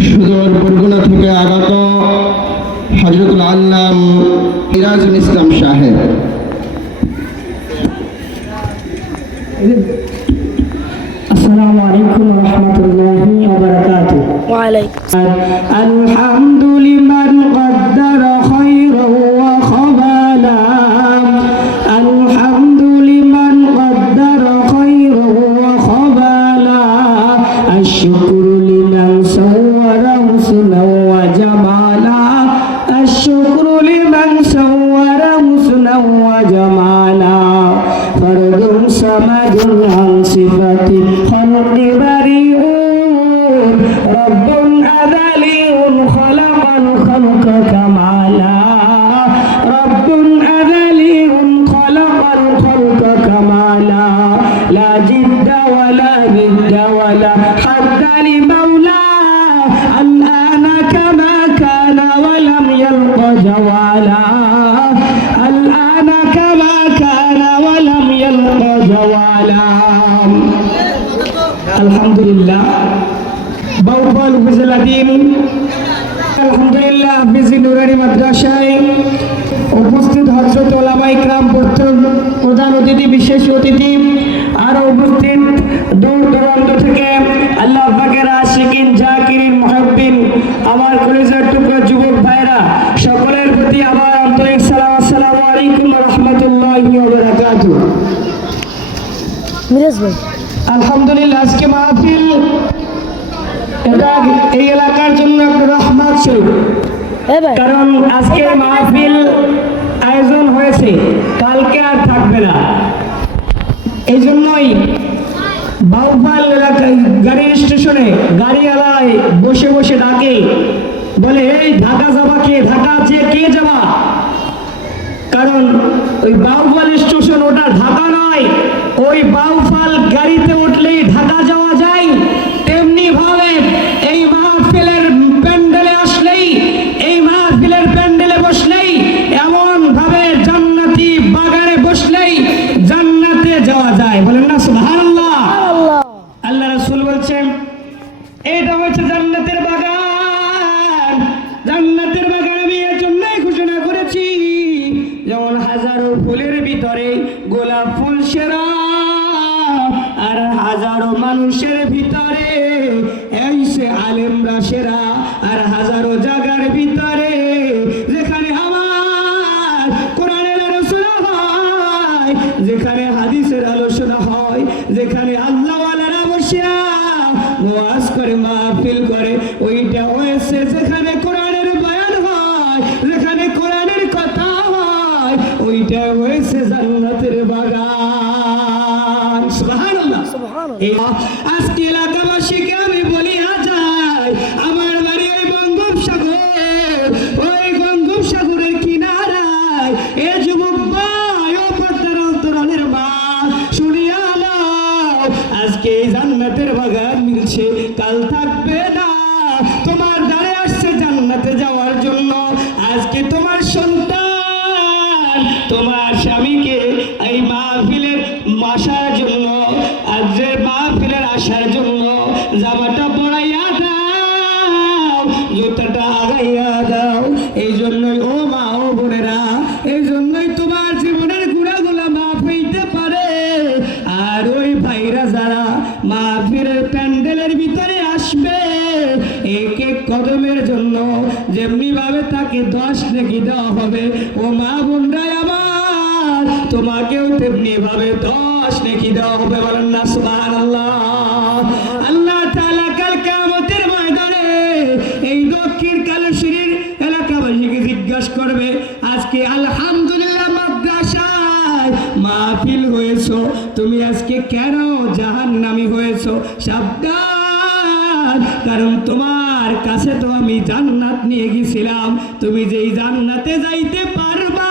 সুদূর বরগুনা থেকে আগত হজরতুল আল্লাম ইরাজুল ইসলাম সাহেব আসসালামু আলাইকুম রহমতুল্লাহি ওয়া বারাকাতুহু ওয়া আলাইকুম আলহামদুলিল্লাহ صمد عن صفة الخلق بريء رب أذلي خلق الخلق كمالا رب أذلي خلق الخلق كمالا لا বাউফল উপজেলাধীন আলহামদুলিল্লাহ হাফিজি নুরানি মাদ্রাসায় উপস্থিত হজরত ওলামাই ক্রাম প্রধান অতিথি বিশেষ অতিথি আর উপস্থিত দূর দূরান্ত থেকে আল্লাহ পাকের আশিকিন জাকিরিন মহব্বিন আমার কলেজের টুকরো যুবক ভাইরা সকলের প্রতি আমার আন্তরিক সালাম আসসালামু আলাইকুম রহমতুল্লাহি মিরাজ ভাই। আলহামদুলিল্লাহ আজকে মাহফিল এটা এই এলাকার জন্য একটা রহমত স্বরূপ। কারণ আজকে মাহফিল আয়োজন হয়েছে কালকে আর থাকবে না। এই জন্যই বাউফাল এলাকায় গাড়ি স্টেশনে গাড়িওয়ালায় বসে বসে ডাকে বলে এই ঢাকা যাবা কে? ঢাকা আছে কে যাবা? কারণ ওই বাউফাল স্টেশন ওটা ঢাকা নয় ওই বাউফাল গাড়িতে উঠলেই ঢাকা মানুষের ভিতরে। এই সে আলেমরা সেরা আর হাজারো জায়গার ভিতরে। যেখানে আমার কোরআনের আলোচনা হয়, যেখানে হাদিসের আলোচনা হয়, যেখানে আল্লাহওয়ালারা বসিয়া করে, মাহফিল করে, ওইটা হয়েছে যেখানে কোরআনের বয়ান হয়, যেখানে কোরআনের কথা হয়, ওইটা হয়েছে আজকে এলাকাবাসীকে আমি বলিয়া যাই আমার বাড়ি ওই বঙ্গোপসাগর ওই বঙ্গোপসাগরের কিনারায় এ যুবক ও পর্দার অন্তরালের মা। শুনিয়া আজকে এই জান্নাতের মিলছে। কাল থাকবে তোমার দ্বারে আসছে জান্নাতে যাওয়ার জন্য। আজকে তোমার সন্তান, তোমার স্বামীকে এই মাহফিলের মাহফিলের আসার জন্য জামাটা পড়াইয়া দাও, জুতাটা আগাইয়া দাও। এই জন্যই ও মা, ও বোনেরা, এই জন্যই তোমার জীবনের গুণাগুলা মাফ হইতে পারে। আর ওই ভাইরা যারা মাহফিলের প্যান্ডেলের ভিতরে আসবে, এক এক কদমের জন্য যেমনি ভাবে তাকে দশ নেকি দেওয়া হবে, ও মা বোনরাই আমার, তোমাকেও তেমনি ভাবে দশ নেকি দেওয়া হবে। বলেন না সুবহানাল্লাহ তুমি জাহান নামি হয়েছ? সাবধান, কারণ তোমার কাছে তো আমি জান্নাত নিয়ে গেছিলাম। তুমি যেই জান্নাতে যাইতে পারবা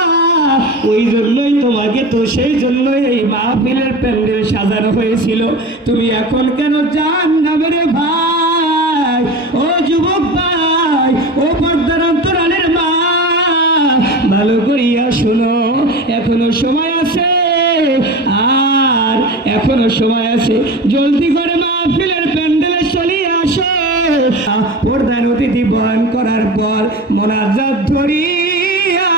ওই জন্যই তোমাকে তো সেই জন্যই এই মাহফিলের প্যান্ডেল সাজানো হয়েছিল। তুমি এখন কেন জাহান্নামে রে ভাই? এখনও সময় আছে। জলদি করে মাহফিলের প্যান্ডেলে চলিয়ে আসো। প্রধান অতিথি বয়ন করার পর মোনাজাত ধরিয়া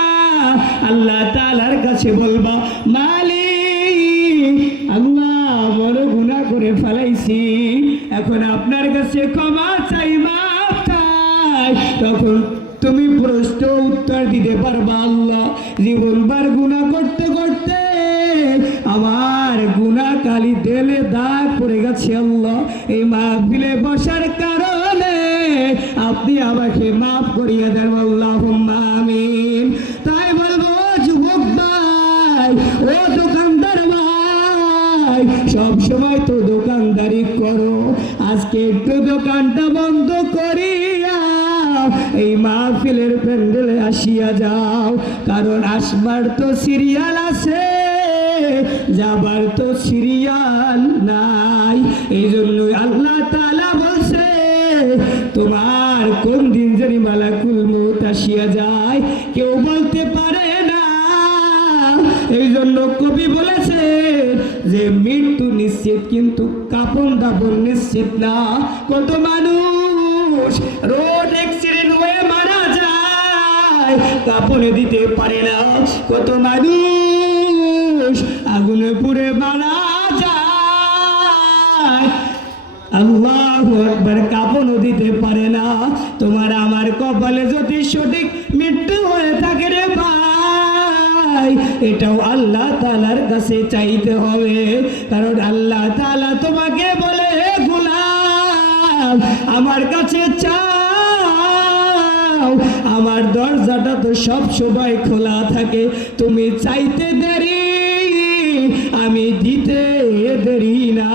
আল্লাহ তাআলার কাছে বলবা, মালিক, আল্লাহ বড় গুনাহ করে ফেলাইছি। এখন আপনার কাছে ক্ষমা চাই, মাফ তখন তুমি প্রশ্ন উত্তর দিতে পারবা, আল্লাহ জীবনবার গুণা করতে করতে গুণা কালি দেলে দাগ পড়ে গেছে আল্লাহ। এই মাহফিলে বসার কারণে আপনি আমাকে মাফ করিয়ে দেন আল্লাহ আমিন। তাই বলব, যুবক ভাই, ও দোকানদার ভাই, সব সময় তো দোকানদারি করো। আজকে একটু দোকানটা বন্ধ করিয়া এই মাহফিলের প্যান্ডেলে আসিয়া যাও। কারণ আসবার তো সিরিয়াল আছে। যাবার তো সিরিয়াল নাই। এই আল্লাহ তাআলা বলছে, তোমার কোন দিন জানি যায়। কেউ বলতে পারে না। এই জন্য কবি বলেছে যে, মৃত্যু নিশ্চিত কিন্তু কাপন দাপন নিশ্চিত না। কত মানুষ রোড অ্যাক্সিডেন্ট হয়ে মারা যায়, কাপনে দিতে পারে না। কত মানুষ আগুনে পুড়ে একবার দিতে পারে না। তোমার আমার কপালে যদি সঠিক মৃত্যু হয়ে থাকে রে ভাই, এটাও আল্লাহ তালার কাছে চাইতে হবে। কারণ আল্লাহ তালা তোমাকে বলে, "হে গোলাম, আমার কাছে চাও। আমার দরজাটা তো সব সময় খোলা থাকে। তুমি চাইতে দেরি দিতে দেরি না।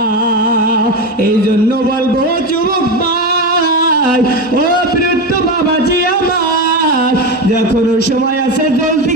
এই জন্য বলব, যুবক ভাই, ও বৃদ্ধ বাবাজি আমার, যখন সময় আছে জলদি